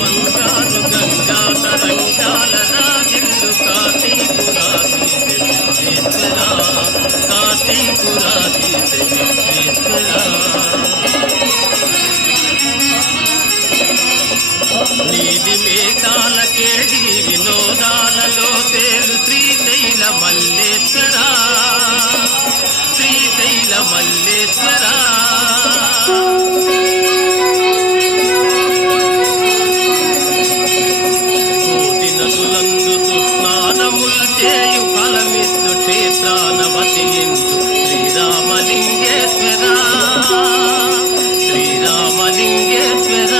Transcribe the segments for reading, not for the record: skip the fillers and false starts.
బంగారు గంగా తరంగాల రాజిల్లు కాశీపురాధీశ విశ్వేశ్వర నీలి మేఘాల కేడి వినోదాలలో తేలు శ్రీశైల మల్లేశ్వర శ్రీశైల మల్లేశ్వర కోటి నదులందు సుస్నానములు చేయు ఫలమిస్తు క్షేత్రాన వసించు శ్రీరామలింగేశ్వర శ్రీరామలింగేశ్వర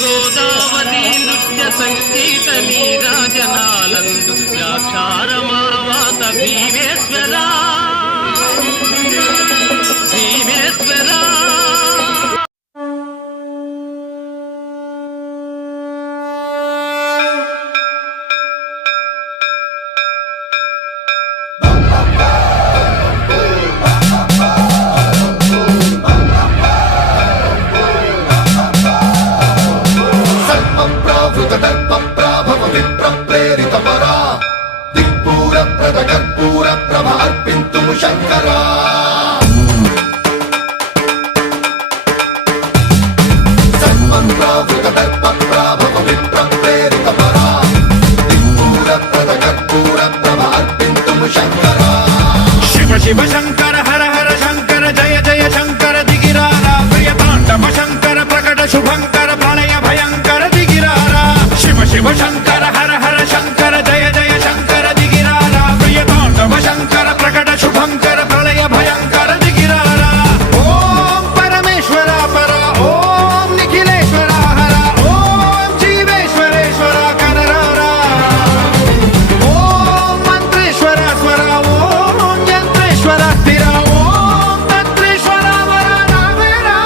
గోదావరి నృత్య సంగీత నీరాజనాలందు వ్యాక్షారమావాత భీమేశ్వర భీమేశ్వర శంకరా సన్మంత్రావృత దర్ప ప్రాభవ విప్ర ప్రేరిత పరా దిక్పూర ప్రద కర్పూర ప్రభ అర్పింతుము శంకరా శివ శివ శంకర హర హర శంకర జయ జయ శంకర దిగిరారా ప్రియతాండవ శంకర ప్రకట శుభంకర ప్రళయ భయంకర దిగిరారా శివ శివ శంకర హర హర శంకర జయ జయ శంకర దిగిరారా ప్రియతాండవ శంకర ప్రకట శుభంకర ప్రళయ భయంకర దిగిరారా ఓం పరమేశ్వర పర ఓం నిఖిలేశ్వర హర ఓం జీవేశ్వరేశ్వర కరరారా ఓం మంత్రేశ్వర స్వర ఓం యంత్రేశ్వర స్థిర ఓం తంత్రేశ్వర వర రావేరా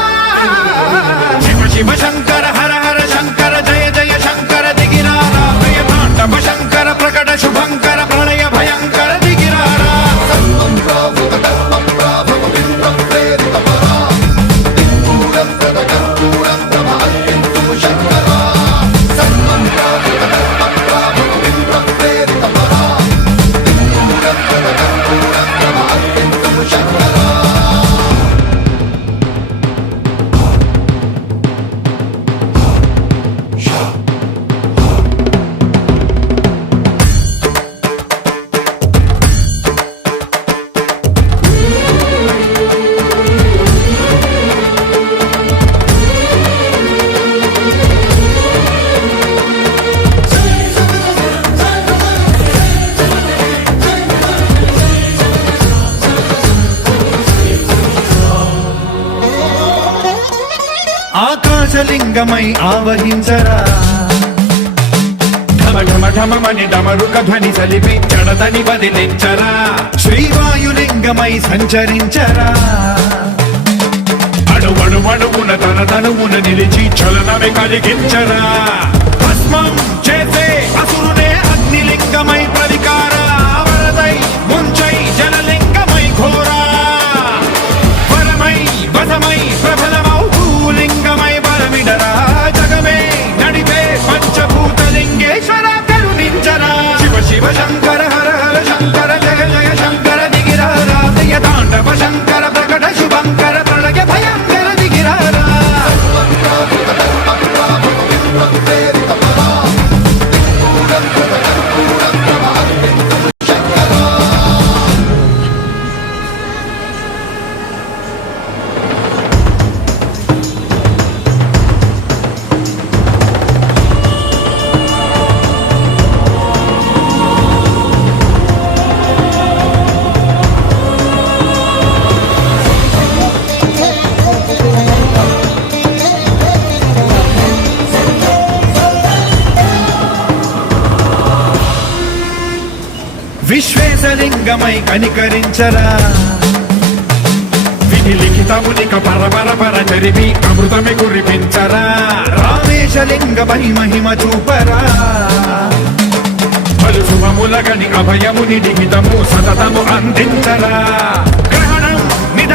శివ శివ శంకర హర హర శంకర జయ జయ శంకర దిగిరారా ప్రియతాండవ శంకర ప్రకట శుభంకర ప్రళయ భయంకర దిగిరారా సన్మంత్రావృత దర్ప ప్రాభవ విప్ర ప్రేరిత పరా దిక్పూర ప్రద కర్పూర ప్రభ అర్పింతుము శంకరా సన్మంత్రావృత దర్ప ప్రాభవ విప్ర ప్రేరిత పరా దిక్పూర ప్రద కర్పూర ప్రభ అర్పింతుము శంకరా ఆకాశలింగమై ఆవహించరా ఢమ ఢమ ఢమమని డమరుక ధ్వని సలిపి జడదని వదిలించరా శ్రీవాయులింగమై సంచరించరా అణువణువున తన తనువున నిలిచి చలనమే కలిగించరా భస్మం చేసే అసురునే అగ్నిలింగమై ప్రవికార వరదై ముంచై జలలింగమై ఘోరా వరమై వసమై ప్రబలమౌ భూలింగమై బలమిడరా జగమే నడిపే పంచభూతలింగేశ్వర కరుణించరా శివ శివ శంకర హర హర శంకర జయ జయ శంకర దిగిరారా ప్రియతాండవ శంకర ప్రకట శుభంకర ప్రళయ భయంకర దిగిరారా సన్మంత్రావృత దర్ప ప్రాభవ విప్ర ప్రేరిత పరా దిక్పూర ప్రద కర్పూర ప్రభ అర్పింతుము శంకరా విశ్వేశలింగమై కనికరించరా విధి లిఖితమునిక పరపర పర జరిపి అమృతమి కురిపించరా రామేశలింగమై మహిమ చూపరా పలు శుభములగని అభయముని లిఖితము సతతము అందించరా గ్రహణం నిధ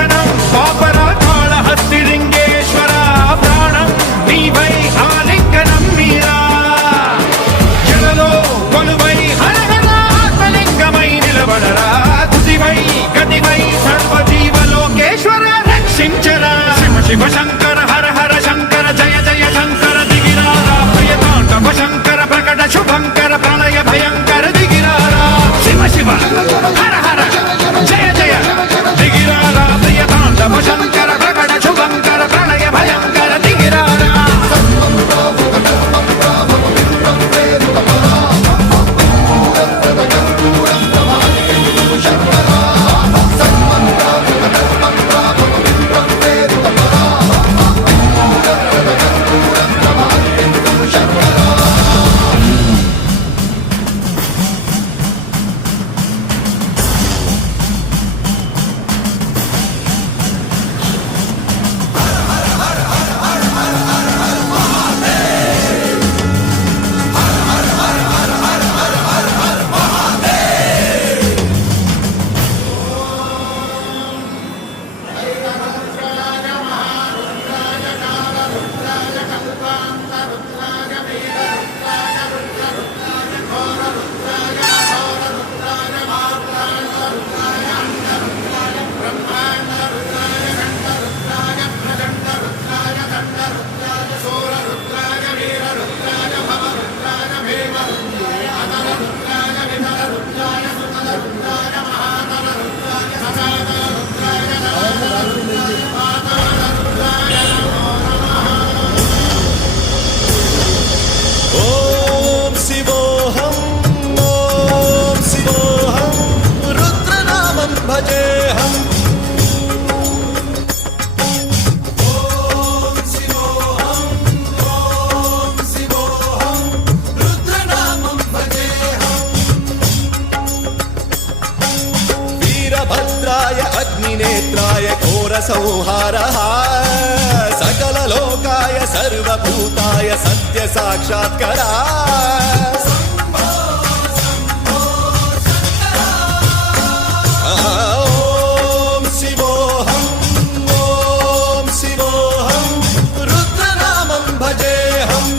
वीरभद्राय अग्निनेत्राय घोरसंहारः सकललोकाय सर्वभूताय सत्यसाक्षात्करा ॐ शिवोऽहं ॐ शिवोऽहं रुद्रनामं भजेऽहम्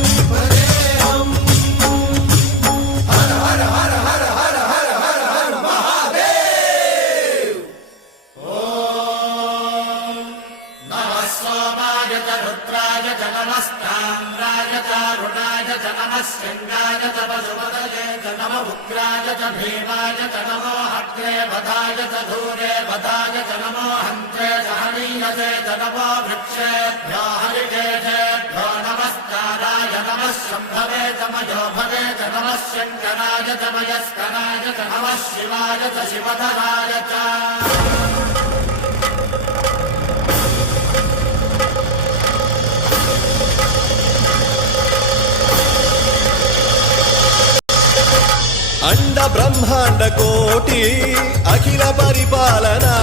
सोमाय च रुद्राय च नमस्ताम्राय च रुणाय च नमः शृङ्गाय च पशुपतये च नम उग्राय च भीमाय च नमो हग्रे वधाय च धूरे वधाय च नमो हन्त्रे च हनीयसे च नमो वृक्षेभ्यो हरिकेशेभ्यो नमस्काराय नमः शम्भवे च मयोभवे च नमः शङ्कराय च मयस्कराय च नमः शिवाय च शिवधराय च अंड ब्रह्मांड कोटि अखिल परिपालना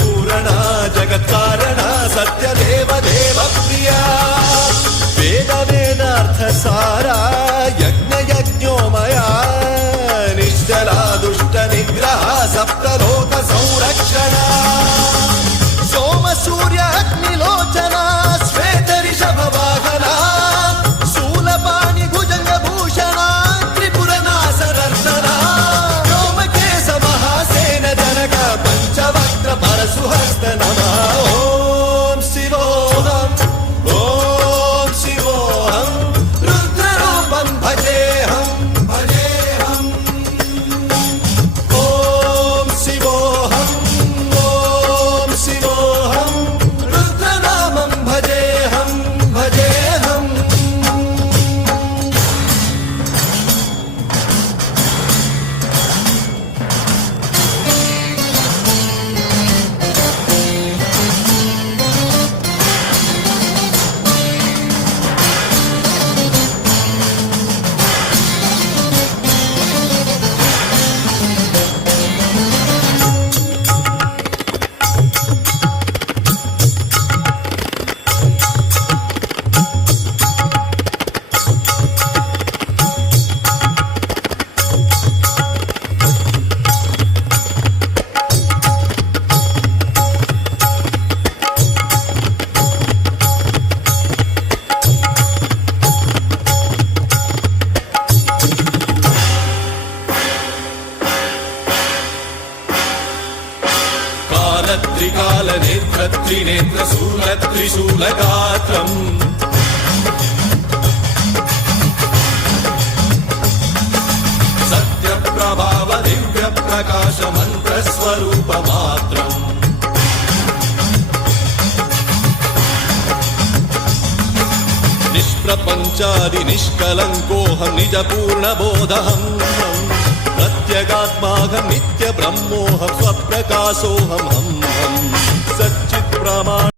पूरणा जगत्कारणा सत्यदेव देव प्रिया वेद वेदार्थ सारा यज्ञ यज्ञोमया निश्चला दुष्ट निग्रह सप्तलोक संरक्षणा सोम सूर्य अग्निलोचना श्वेत ऋषभ वाहना शूलपाणि भुजंग भूषणा पंचवक्त्र परशुहस्त नमः ॐ शिवोऽहं ॐ शिवोऽहं रुद्ररूपं भजेऽहं भजेऽहम् ॐ शिवोऽहं ॐ शिवोऽहं रुद्रनामं भजेऽहं भजेऽहम् त्रिकाल नेत्र त्रिनेत्र शूल त्रिशूलगात्रम् सत्यप्रभाव दिव्य प्रकाश मंत्र स्वरूप मात्रम् निष्प्रपंचादि निष्कलंकोऽहं निज पूर्ण बोधहम् प्रत्यगात्माहं नित्य ब्रह्मोऽहं स्वप्रकाशोऽहं सच्चित् प्रमाण